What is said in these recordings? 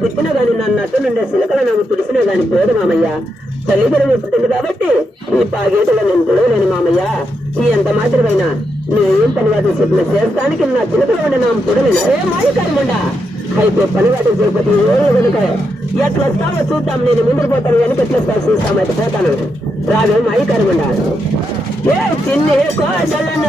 తిట్టిన గాని నన్ను అతనుండే శిలకల నాకు తుడిసిన గాని పోదు మామయ్య. తల్లిదండ్రులు పుట్టింది కాబట్టి ఈ పాగేటలో నేను తుడవలేను మామయ్య. ఈ ఎంత మాత్రమైనా నువ్వేం పనివాటి చెప్పిన చేస్తానికి నా చిలకలు ఉండి నా పుడలేను. ఏ మాయకారముండా అయితే పనివాటి చేయకపోతే ఏ కనుక ఎట్లా వస్తావో చూద్దాం. నేను ముందు పోతాను వెనక ఎట్లా వస్తావు చూస్తాం. అయితే పోతాను రాదు మాయకారముండా. ఏ చిన్న కోడలన్న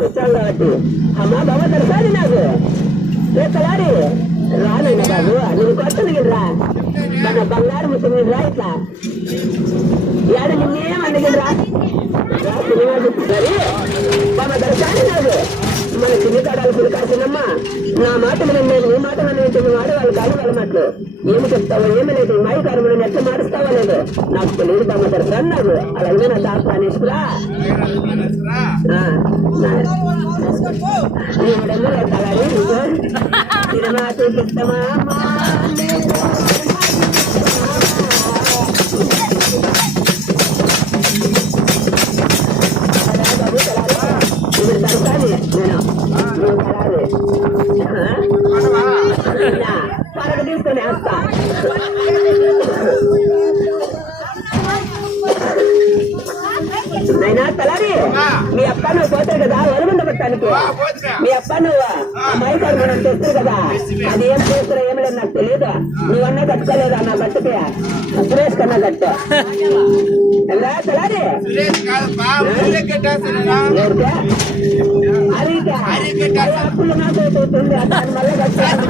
వచ్చాను కాబట్టి అమ్మా బాబా దొరకాలి నాకు రేపలారి రానైనా బాబు నేను కొట్టదు రా మన బంగారు ముసలి రా ఇట్లా ఏడు నిన్నేం అందుకిరా సినిమా చూస్తున్నారు బాబా దొరకాలి నాకు మన చిన్ని కాడాలి పులికాసినమ్మా నా మాట నేను నీ మాట మనం వాడు వాళ్ళు కాదు వాళ్ళ మాటలు ఏమి చెప్తావో ఏమి లేదు మైకారు ఎట్లా మారుస్తావో లేదు నాకు తెలియదు బామ్మగారు అన్నాడు అలాగే నా దాప అనేసుకురా తలారి సినిమా చూపిస్తామా ఇప్పుడు తరకాలి నేను తలారి పడక తీసుకొని వేస్తా నైనా తలారి మీ అప్ప నువ్వు పోతాడు కదా వరుగుండ పట్టానికి మీ అప్ప నువ్వు మైకారు మనం తెస్తారు కదా అది ఏం చేస్తారో ఏం లేదు నాకు తెలియదు నువ్వన్నా కట్టుకోలేదా నా బట్టకి సురేష్ కన్నా కట్టు ఎలా తలారి అప్పులు నాకు అవుతుంది దాని వల్ల కట్టాలి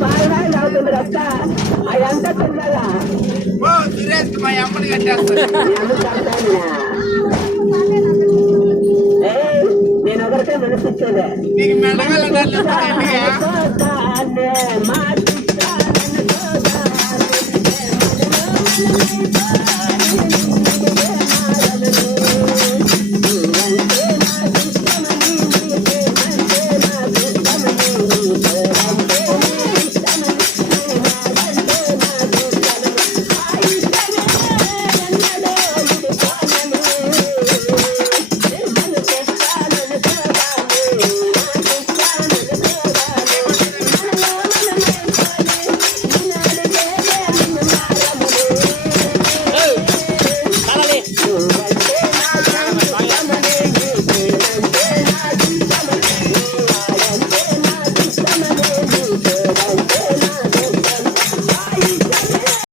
పాలు తాగుతుంది రక్క అదంతా తిన్నాగా నేను ఒకరికే మనసు ఇచ్చేదే